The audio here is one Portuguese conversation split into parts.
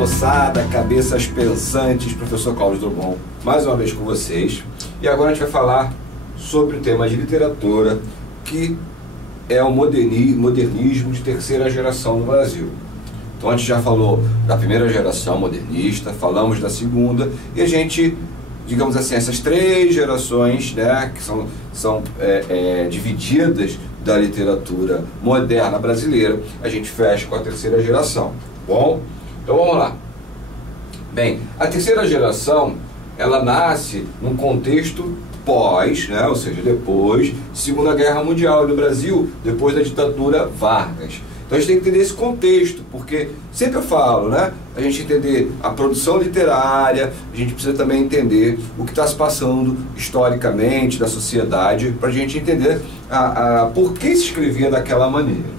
moçada, cabeças pensantes, professor Cláudio Drummond, mais uma vez com vocês. E agora a gente vai falar sobre o tema de literatura, que é o modernismo de terceira geração no Brasil. Então a gente já falou da primeira geração modernista, falamos da segunda, e a gente, digamos assim, essas três gerações, né, que são divididas da literatura moderna brasileira, a gente fecha com a terceira geração. Bom, então vamos lá. Bem, a terceira geração, ela nasce num contexto pós, né, ou seja, depois da Segunda Guerra Mundial no Brasil, depois da ditadura Vargas. Então a gente tem que entender esse contexto, porque sempre eu falo, né, a gente entender a produção literária, a gente precisa também entender o que está se passando historicamente da sociedade, para a gente entender por que se escrevia daquela maneira.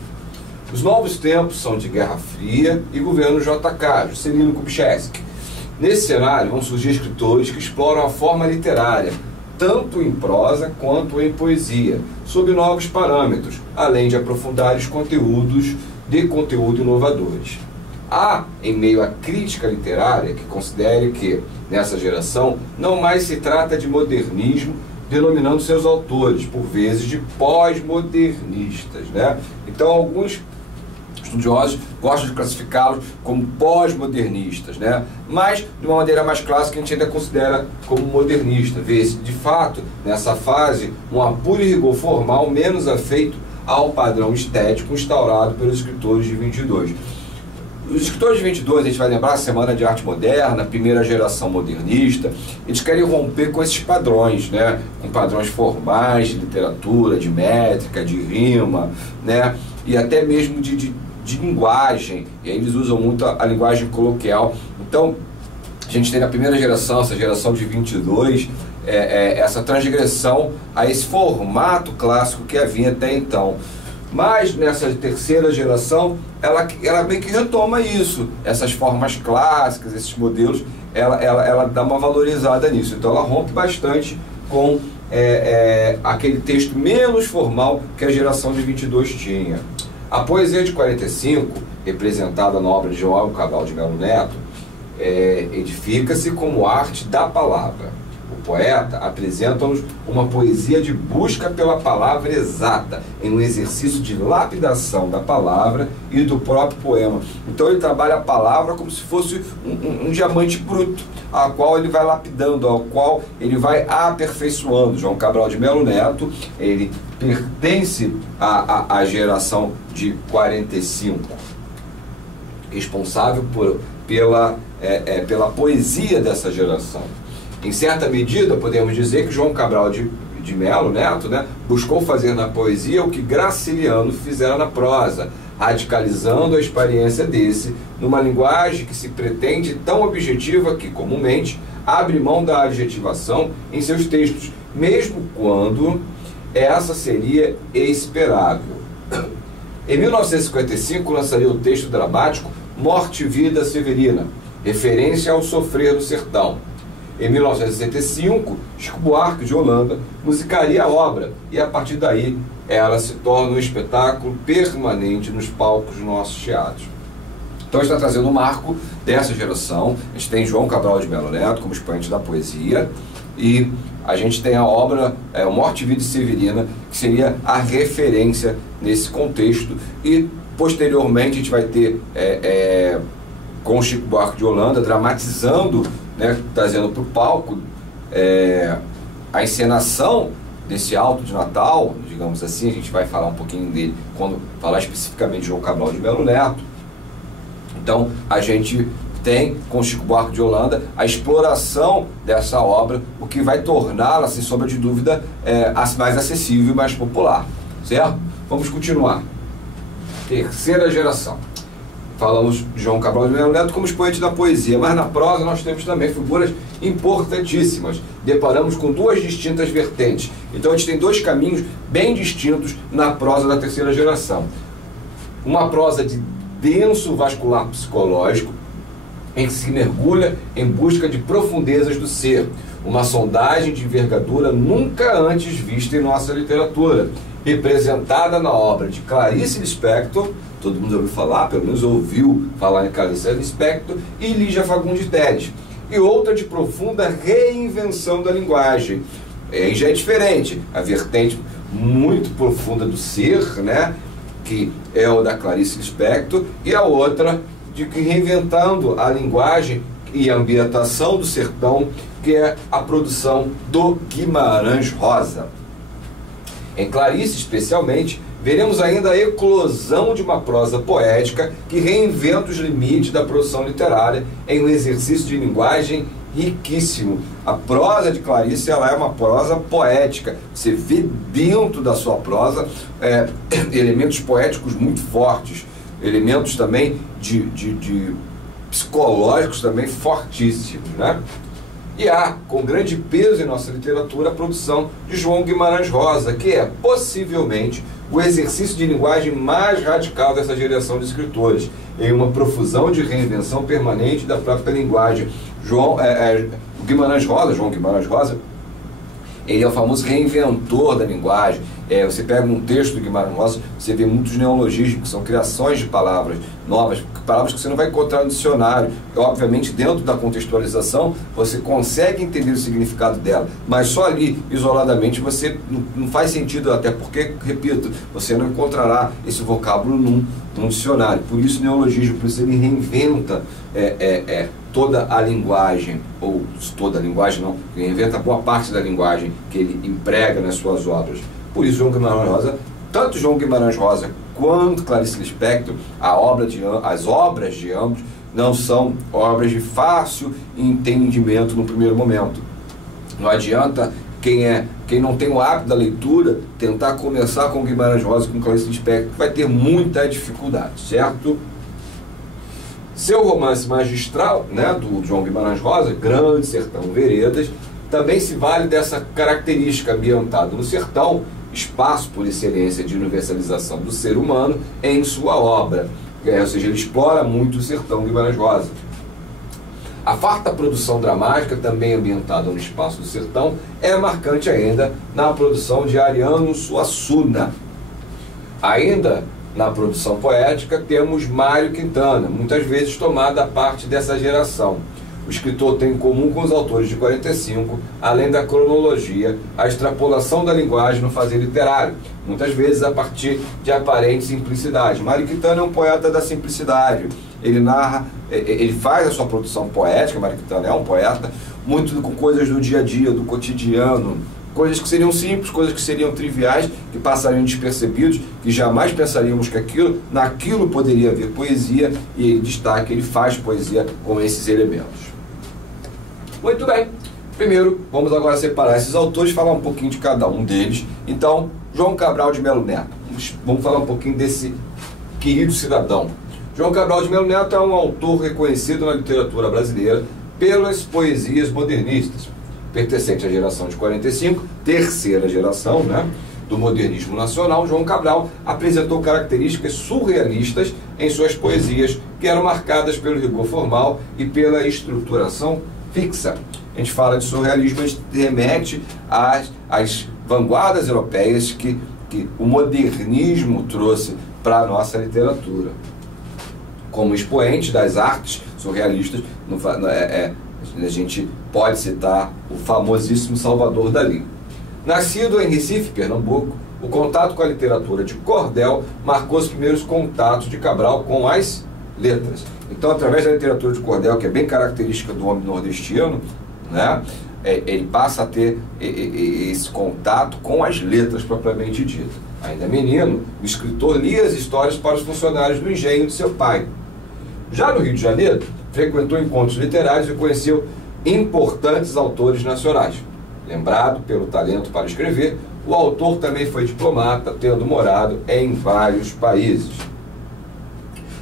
Os novos tempos são de Guerra Fria e governo JK, Juscelino Kubitschek. Nesse cenário vão surgir escritores que exploram a forma literária, tanto em prosa quanto em poesia, sob novos parâmetros, além de aprofundar os conteúdos de conteúdo inovadores. Há, em meio à crítica literária, que considere que, nessa geração, não mais se trata de modernismo, denominando seus autores, por vezes, de pós-modernistas, né? Então, alguns estudiosos gostam de classificá-los como pós-modernistas, né? Mas, de uma maneira mais clássica, a gente ainda considera como modernista. Vê-se, de fato, nessa fase, um apuro e rigor formal menos afeito ao padrão estético instaurado pelos escritores de 22. Os escritores de 22, a gente vai lembrar a Semana de Arte Moderna, a primeira geração modernista, eles querem romper com esses padrões, né? Com padrões formais de literatura, de métrica, de rima, né? E até mesmo de linguagem, e aí eles usam muito a linguagem coloquial. Então, a gente tem na primeira geração, essa geração de 22, essa transgressão a esse formato clássico que havia até então. Mas nessa terceira geração, ela meio que retoma isso, essas formas clássicas, esses modelos, ela dá uma valorizada nisso. Então ela rompe bastante com aquele texto menos formal que a geração de 22 tinha. A poesia de 45, representada na obra de João Cabral de Melo Neto, edifica-se como arte da palavra. O poeta apresenta-nos uma poesia de busca pela palavra exata, em um exercício de lapidação da palavra e do próprio poema. Então ele trabalha a palavra como se fosse um diamante bruto, a qual ele vai lapidando, ao qual ele vai aperfeiçoando. João Cabral de Melo Neto, ele pertence à geração de 45, responsável pela poesia dessa geração. Em certa medida, podemos dizer que João Cabral de Melo Neto, né, buscou fazer na poesia o que Graciliano fizera na prosa, radicalizando a experiência desse numa linguagem que se pretende tão objetiva que, comumente, abre mão da adjetivação em seus textos, mesmo quando essa seria esperável. Em 1955, lançaria o texto dramático Morte e Vida Severina, referência ao sofrer do sertão. Em 1965, Chico Buarque de Holanda musicaria a obra e, a partir daí, ela se torna um espetáculo permanente nos palcos dos nossos teatros. Então, está trazendo o marco dessa geração. A gente tem João Cabral de Melo Neto como expoente da poesia e a gente tem a obra Morte, Vida e Severina, que seria a referência nesse contexto, e, posteriormente, a gente vai ter, com Chico Buarque de Holanda, dramatizando, né, trazendo para o palco a encenação desse Alto de Natal, digamos assim. A gente vai falar um pouquinho dele quando falar especificamente de João Cabral de Melo Neto. Então a gente tem, com Chico Buarque de Holanda, a exploração dessa obra, o que vai torná-la, sem sombra de dúvida, mais acessível e mais popular, certo? Vamos continuar. Terceira geração. Falamos de João Cabral de Melo Neto como expoente da poesia, mas na prosa nós temos também figuras importantíssimas. Deparamos com duas distintas vertentes. Então a gente tem dois caminhos bem distintos na prosa da terceira geração. Uma prosa de denso vascular psicológico, em que se mergulha em busca de profundezas do ser, uma sondagem de envergadura nunca antes vista em nossa literatura, representada na obra de Clarice Lispector, todo mundo ouviu falar, pelo menos ouviu falar em Clarice Lispector, e Lígia Fagundes Telles. E outra de profunda reinvenção da linguagem. Aí já é diferente, a vertente muito profunda do ser, né, que é o da Clarice Lispector, e a outra de que reinventando a linguagem e a ambientação do sertão, que é a produção do Guimarães Rosa. Em Clarice, especialmente, veremos ainda a eclosão de uma prosa poética que reinventa os limites da produção literária em um exercício de linguagem riquíssimo. A prosa de Clarice, ela é uma prosa poética. Você vê dentro da sua prosa elementos poéticos muito fortes, elementos também de psicológicos também fortíssimos, né? E há, com grande peso em nossa literatura, a produção de João Guimarães Rosa, que é, possivelmente, o exercício de linguagem mais radical dessa geração de escritores, em uma profusão de reinvenção permanente da própria linguagem. João Guimarães Rosa, ele é o famoso reinventor da linguagem. Você pega um texto do Guimarães Rosa, você vê muitos neologismos, que são criações de palavras novas, palavras que você não vai encontrar no dicionário. Obviamente, dentro da contextualização, você consegue entender o significado dela, mas só ali, isoladamente, você não faz sentido, até porque, repito, você não encontrará esse vocábulo num dicionário. Por isso, neologismo, por isso ele reinventa toda a linguagem, ou toda a linguagem não, ele reinventa boa parte da linguagem que ele emprega nas suas obras. Por isso, João Guimarães Rosa, tanto João Guimarães Rosa quanto Clarice Lispector, as obras de ambos não são obras de fácil entendimento no primeiro momento. Não adianta quem não tem o hábito da leitura tentar começar com Guimarães Rosa e com Clarice Lispector, que vai ter muita dificuldade, certo? Seu romance magistral, né, do João Guimarães Rosa, Grande Sertão Veredas, também se vale dessa característica ambientada no sertão, espaço por excelência de universalização do ser humano em sua obra. Ou seja, ele explora muito o sertão Guimarães Rosa. A farta produção dramática, também ambientada no espaço do sertão, é marcante ainda na produção de Ariano Suassuna. Ainda na produção poética temos Mário Quintana, muitas vezes tomada a parte dessa geração. O escritor tem em comum com os autores de 45, além da cronologia, a extrapolação da linguagem no fazer literário, muitas vezes a partir de aparente simplicidade. Mário Quintana é um poeta da simplicidade. Ele narra, ele faz a sua produção poética, Mário Quintana é um poeta, muito com coisas do dia a dia, do cotidiano, coisas que seriam simples, coisas que seriam triviais, que passariam despercebidos, que jamais pensaríamos que naquilo poderia haver poesia, e ele destaca, ele faz poesia com esses elementos. Muito bem. Primeiro, vamos agora separar esses autores e falar um pouquinho de cada um deles. Então, João Cabral de Melo Neto. Vamos falar um pouquinho desse querido cidadão. João Cabral de Melo Neto é um autor reconhecido na literatura brasileira pelas poesias modernistas, pertencente à geração de 45, terceira geração, né, do modernismo nacional. João Cabral apresentou características surrealistas em suas poesias, que eram marcadas pelo rigor formal e pela estruturação fixa. A gente fala de surrealismo, a gente remete às vanguardas europeias que o modernismo trouxe para a nossa literatura. Como expoente das artes surrealistas, a gente pode citar o famosíssimo Salvador Dalí. Nascido em Recife, Pernambuco, o contato com a literatura de cordel marcou os primeiros contatos de Cabral com as letras. Então, através da literatura de cordel, que é bem característica do homem nordestino, né, ele passa a ter esse contato com as letras propriamente dito. Ainda menino, o escritor lia as histórias para os funcionários do engenho de seu pai. Já no Rio de Janeiro, frequentou encontros literários e conheceu importantes autores nacionais. Lembrado pelo talento para escrever, o autor também foi diplomata, tendo morado em vários países.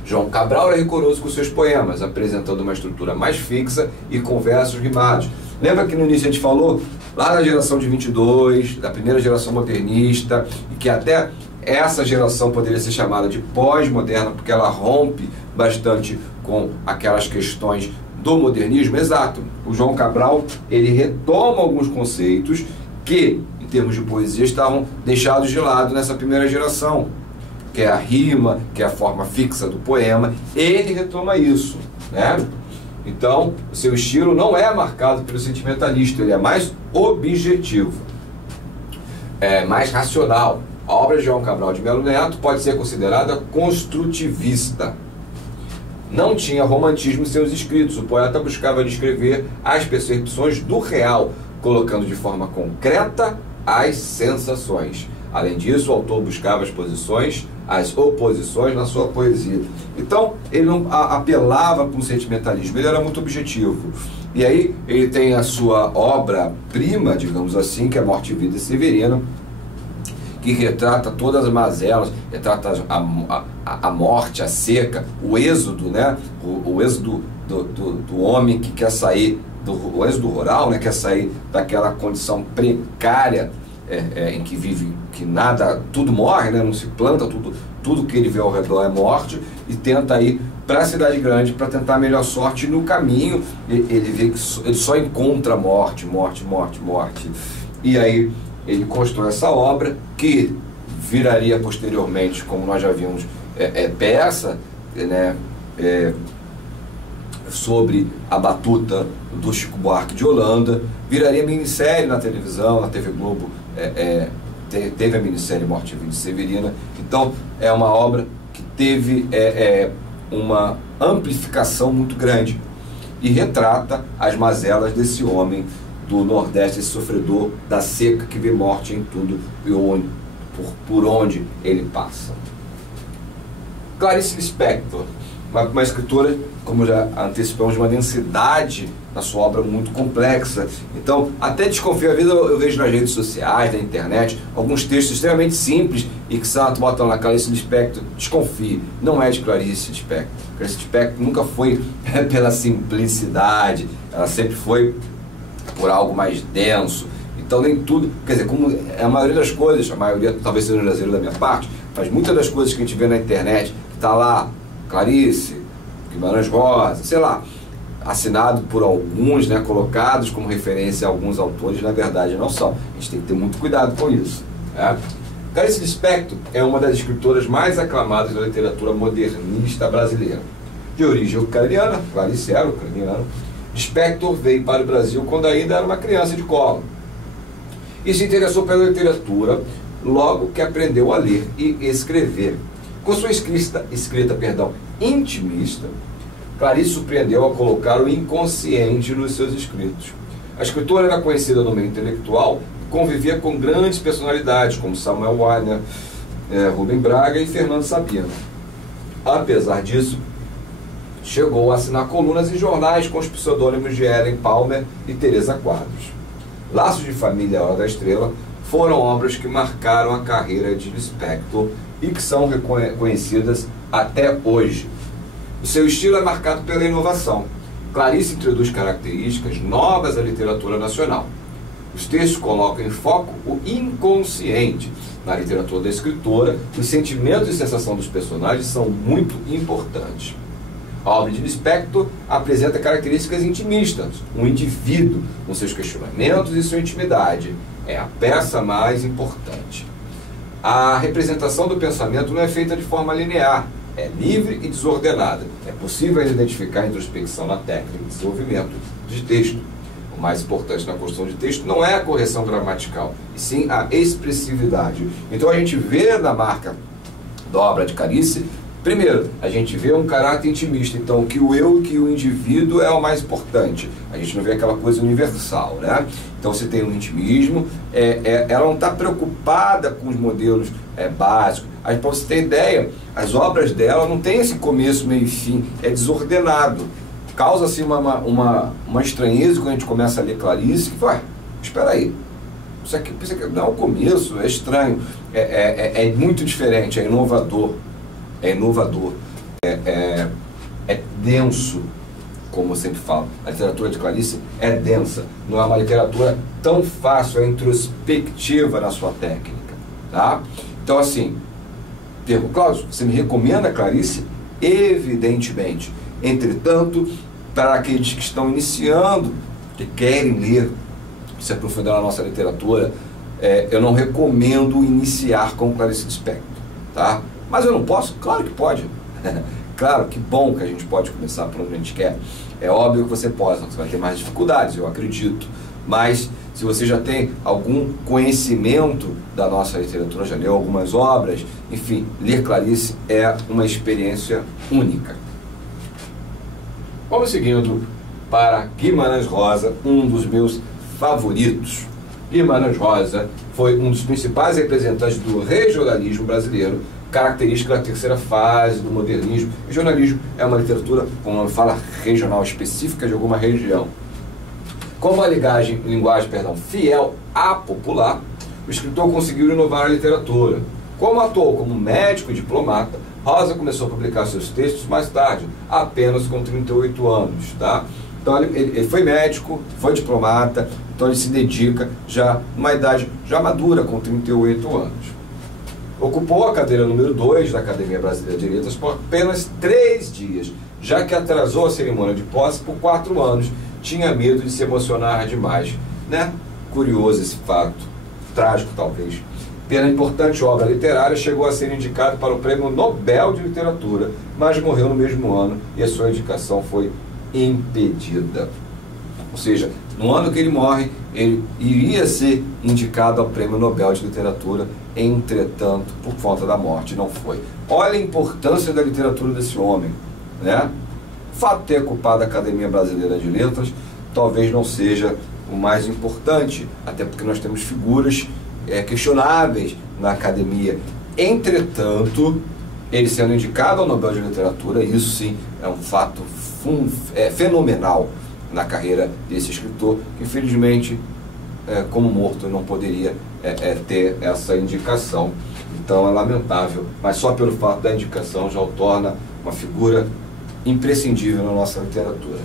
João Cabral era rigoroso com seus poemas, apresentando uma estrutura mais fixa e com versos rimados. Lembra que no início a gente falou, lá na geração de 22, da primeira geração modernista, e que até essa geração poderia ser chamada de pós-moderna, porque ela rompe bastante com aquelas questões do modernismo? Exato. O João Cabral, ele retoma alguns conceitos que, termos de poesia, estavam deixados de lado nessa primeira geração, que é a rima, que é a forma fixa do poema. Ele retoma isso, né? Então, o seu estilo não é marcado pelo sentimentalismo, ele é mais objetivo, é mais racional. A obra de João Cabral de Melo Neto pode ser considerada construtivista. Não tinha romantismo em seus escritos. O poeta buscava descrever as percepções do real, colocando de forma concreta as sensações. Além disso, o autor buscava as oposições na sua poesia. Então, ele não apelava para o sentimentalismo, ele era muito objetivo. E aí, ele tem a sua obra-prima, digamos assim, que é Morte, Vida e Severina, que retrata todas as mazelas, retrata a morte, a seca, o êxodo, né? O êxodo do homem que quer sair, o êxodo rural, né? Quer sair daquela condição precária em que vive, que nada, tudo morre, né? Não se planta, tudo que ele vê ao redor é morte, e tenta ir para a cidade grande para tentar a melhor sorte. E no caminho ele vê que ele só encontra morte. E aí ele constrói essa obra, que viraria posteriormente, como nós já vimos, peça, né, sobre a batuta do Chico Buarque de Holanda, viraria minissérie na televisão, na TV Globo, teve a minissérie Morte, Vida e Severina. Então é uma obra que teve uma amplificação muito grande e retrata as mazelas desse homem do Nordeste, esse sofredor da seca que vê morte em tudo por onde ele passa. Clarice Lispector, uma escritora, como já antecipamos, de uma densidade na sua obra muito complexa. Então, até desconfio, às vezes eu vejo nas redes sociais, na internet, alguns textos extremamente simples e que botam lá Clarice Lispector, desconfie, não é de Clarice Lispector. Clarice Lispector nunca foi pela simplicidade, ela sempre foi por algo mais denso. Então nem tudo, quer dizer, como a maioria das coisas, a maioria talvez seja brasileiro da minha parte, mas muitas das coisas que a gente vê na internet, que está lá, Clarice, Guimarães Rosa, sei lá, assinado por alguns, né, colocados como referência a alguns autores, na verdade não são. A gente tem que ter muito cuidado com isso, né? Clarice Lispector é uma das escritoras mais aclamadas da literatura modernista brasileira. De origem ucraniana, Clarice era ucraniana, Lispector veio para o Brasil quando ainda era uma criança de colo e se interessou pela literatura logo que aprendeu a ler e escrever. Com sua escrita intimista, Clarice surpreendeu ao colocar o inconsciente nos seus escritos. A escritora era conhecida no meio intelectual e convivia com grandes personalidades como Samuel Weiner, Rubem Braga e Fernando Sabino. Apesar disso, chegou a assinar colunas em jornais com os pseudônimos de Ellen Palmer e Teresa Quadros. Laços de Família e Hora da Estrela foram obras que marcaram a carreira de Lispector e que são reconhecidas até hoje. O seu estilo é marcado pela inovação. Clarice introduz características novas à literatura nacional. Os textos colocam em foco o inconsciente. Na literatura da escritora, os sentimentos e sensação dos personagens são muito importantes. A obra de Lispector apresenta características intimistas, um indivíduo com seus questionamentos e sua intimidade. É a peça mais importante. A representação do pensamento não é feita de forma linear, é livre e desordenada. É possível identificar a introspecção na técnica de desenvolvimento de texto. O mais importante na construção de texto não é a correção gramatical, e sim a expressividade. Então a gente vê na marca da obra de Clarice, primeiro, a gente vê um caráter intimista, então que o eu, que o indivíduo é o mais importante. A gente não vê aquela coisa universal, né? Então você tem um intimismo, ela não está preocupada com os modelos básicos. Para você ter ideia, as obras dela não tem esse começo, meio e fim, é desordenado. Causa assim uma estranheza quando a gente começa a ler Clarice, que vai, espera aí, isso aqui não é o começo, é estranho, é muito diferente, é inovador. É inovador, é denso, como eu sempre falo. A literatura de Clarice é densa, não é uma literatura tão fácil, é introspectiva na sua técnica, tá? Então assim, Cláudio, você me recomenda Clarice? Evidentemente. Entretanto, para aqueles que estão iniciando, que querem ler, se aprofundar na nossa literatura, eu não recomendo iniciar com Clarice Lispector, tá? Mas eu não posso? Claro que pode. Claro, que bom que a gente pode começar por onde a gente quer. É óbvio que você pode, você vai ter mais dificuldades, eu acredito. Mas se você já tem algum conhecimento da nossa literatura, já leu algumas obras, enfim, ler Clarice é uma experiência única. Vamos seguindo para Guimarães Rosa, um dos meus favoritos. Guimarães Rosa foi um dos principais representantes do regionalismo brasileiro, característica da terceira fase do modernismo. Regionalismo é uma literatura, como o nome fala, regional, específica de alguma região. Com uma linguagem fiel à popular, o escritor conseguiu inovar a literatura. Como atuou como médico e diplomata, Rosa começou a publicar seus textos mais tarde, apenas com 38 anos. Tá? Então ele foi médico, foi diplomata, então ele se dedica já numa idade já madura, com 38 anos. Ocupou a cadeira número 2 da Academia Brasileira de Letras por apenas 3 dias, já que atrasou a cerimônia de posse por 4 anos. Tinha medo de se emocionar demais, né? Curioso esse fato, trágico talvez. Pela importante obra literária, chegou a ser indicado para o Prêmio Nobel de Literatura, mas morreu no mesmo ano e a sua indicação foi impedida. Ou seja, no ano que ele morre, ele iria ser indicado ao Prêmio Nobel de Literatura, entretanto, por conta da morte, não foi. Olha a importância da literatura desse homem, né? O fato de ter ocupado a Academia Brasileira de Letras talvez não seja o mais importante, até porque nós temos figuras questionáveis na academia. Entretanto, ele sendo indicado ao Nobel de Literatura, isso sim é um fato fenomenal na carreira desse escritor, que infelizmente, como morto, não poderia ter essa indicação. Então é lamentável, mas só pelo fato da indicação já o torna uma figura imprescindível na nossa literatura.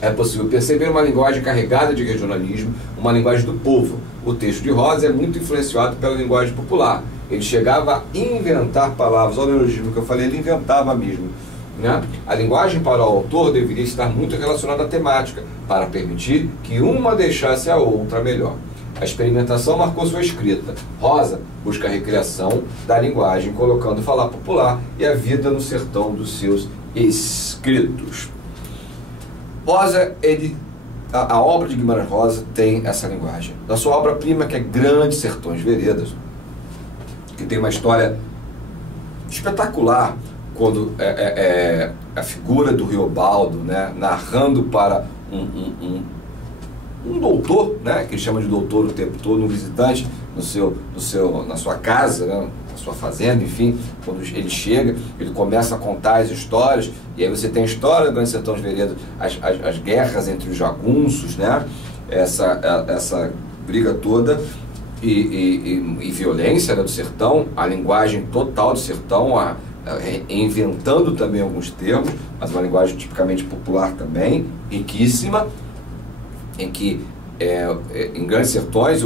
É possível perceber uma linguagem carregada de regionalismo, uma linguagem do povo. O texto de Rosa é muito influenciado pela linguagem popular. Ele chegava a inventar palavras. Olha o neologismo que eu falei, ele inventava mesmo, né? A linguagem para o autor deveria estar muito relacionada à temática, para permitir que uma deixasse a outra melhor. A experimentação marcou sua escrita. Rosa busca a recriação da linguagem, colocando o falar popular e a vida no sertão dos seus escritos. Rosa, a obra de Guimarães Rosa tem essa linguagem. Da sua obra-prima, que é Grandes Sertões Veredas, que tem uma história espetacular, quando a figura do Riobaldo, né, narrando para um doutor, né, que ele chama de doutor o tempo todo, um visitante na sua casa, né, na sua fazenda, enfim, quando ele chega, ele começa a contar as histórias, e aí você tem a história do Grande Sertão de Veredas, as guerras entre os jagunços, né, essa briga toda, e violência, né, do sertão, a linguagem total do sertão, inventando também alguns termos, mas uma linguagem tipicamente popular também, riquíssima, em que em Grandes Sertões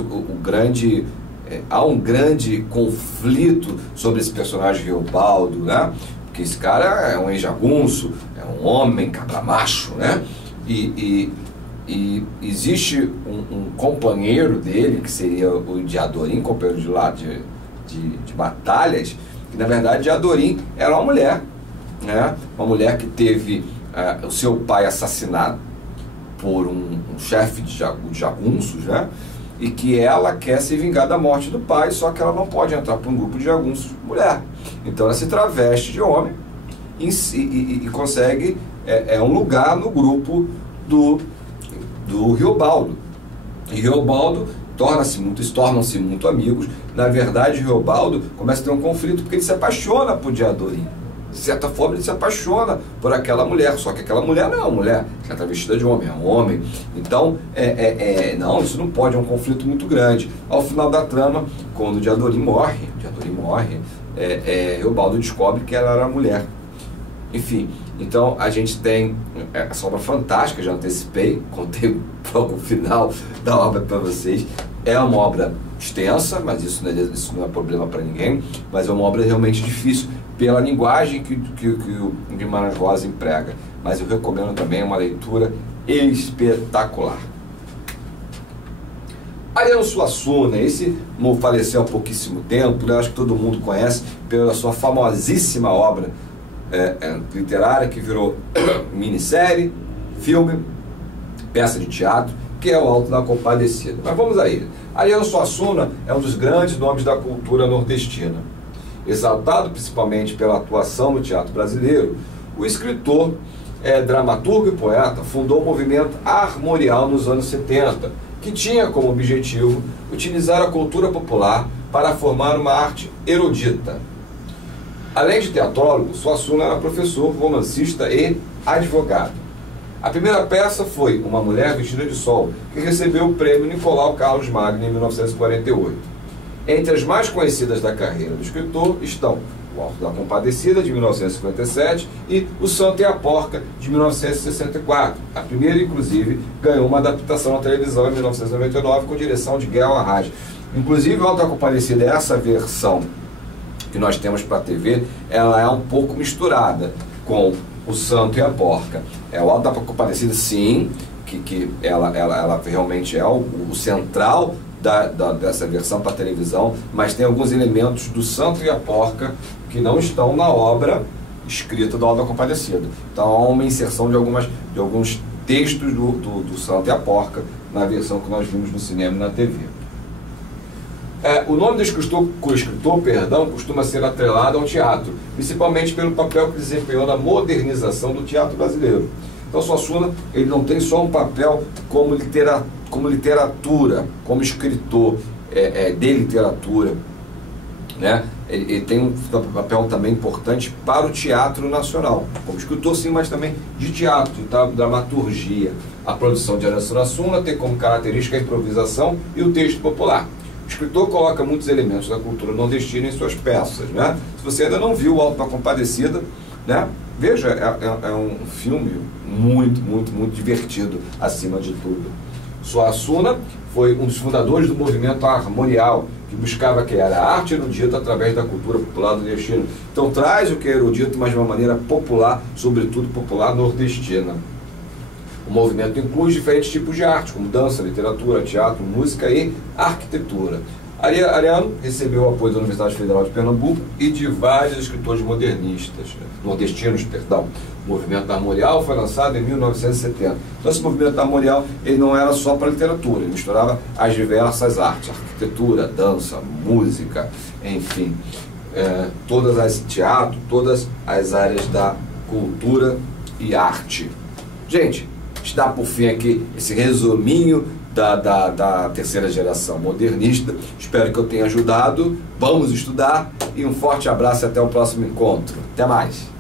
há um grande conflito sobre esse personagem Riobaldo, né? Porque esse cara é um ex-jagunço, é um homem cabra-macho, né? E existe um companheiro dele, que seria o Diadorim, companheiro de lá de batalhas, que na verdade Diadorim era uma mulher, né? Uma mulher que teve o seu pai assassinado por um chefe de jagunços, né? E que ela quer se vingar da morte do pai, só que ela não pode entrar para um grupo de jagunços mulher. Então ela se traveste de homem e consegue um lugar no grupo do Riobaldo. E Riobaldo tornam-se muito amigos. Na verdade, Riobaldo começa a ter um conflito porque ele se apaixona por Diadorim. De certa forma, ele se apaixona por aquela mulher, só que aquela mulher não é uma mulher, ela está vestida de homem, é um homem. Então, não, isso não pode, é um conflito muito grande. Ao final da trama, quando Diadorim morre, Riobaldo descobre que ela era mulher. Enfim, então a gente tem essa obra fantástica, já antecipei, contei logo o final da obra para vocês. É uma obra extensa, mas isso não é problema para ninguém, mas é uma obra realmente difícil pela linguagem que o Guimarães Rosa emprega. Mas eu recomendo também uma leitura espetacular. Ariano Suassuna, esse faleceu há pouquíssimo tempo, né? Acho que todo mundo conhece pela sua famosíssima obra literária, que virou minissérie, filme, peça de teatro, que é o Alto da Compadecida. Mas vamos a ele. Ariano Suassuna é um dos grandes nomes da cultura nordestina. Exaltado principalmente pela atuação no teatro brasileiro, o escritor, dramaturgo e poeta fundou o movimento armorial nos anos 70, que tinha como objetivo utilizar a cultura popular para formar uma arte erudita. Além de teatrólogo, Suassuna era professor, romancista e advogado. A primeira peça foi Uma Mulher Vestida de Sol, que recebeu o prêmio Nicolau Carlos Magno em 1948. Entre as mais conhecidas da carreira do escritor estão O Alto da Compadecida, de 1957, e O Santo e a Porca, de 1964. A primeira, inclusive, ganhou uma adaptação na televisão em 1999 com direção de Guel Arras. Inclusive, O Alto da Compadecida, essa versão que nós temos para a TV, ela é um pouco misturada com O Santo e a Porca. O Alto da Compadecida, sim, que ela realmente é o central dessa versão para a televisão, mas tem alguns elementos do Santo e a Porca que não estão na obra escrita do Alto da Compadecida. Então há uma inserção de alguns textos do Santo e a Porca na versão que nós vimos no cinema e na TV. O nome do escritor costuma ser atrelado ao teatro, principalmente pelo papel que desempenhou na modernização do teatro brasileiro. Então Suassuna, ele não tem só um papel como literatura, como escritor de literatura, né? Ele tem um papel também importante para o teatro nacional, como escritor sim, mas também de teatro, de dramaturgia. A produção de Ariano Suassuna tem como característica a improvisação e o texto popular. O escritor coloca muitos elementos da cultura nordestina em suas peças, né? Se você ainda não viu O Alto da Compadecida, né? Veja, é um filme muito divertido, acima de tudo. Suassuna foi um dos fundadores do movimento armorial, que buscava que era a arte erudita através da cultura popular nordestina. Então traz o que é erudito, mas de uma maneira popular, sobretudo popular nordestina. O movimento inclui diferentes tipos de arte, como dança, literatura, teatro, música e arquitetura. Ariano recebeu o apoio da Universidade Federal de Pernambuco e de vários escritores nordestinos. O movimento armorial foi lançado em 1970. Então esse movimento armorial ele não era só para literatura, ele misturava as diversas artes, arquitetura, dança, música, enfim, teatro, todas as áreas da cultura e arte. Gente, está por fim aqui esse resuminho da terceira geração modernista. Espero que eu tenha ajudado. Vamos estudar e um forte abraço e até o próximo encontro. Até mais!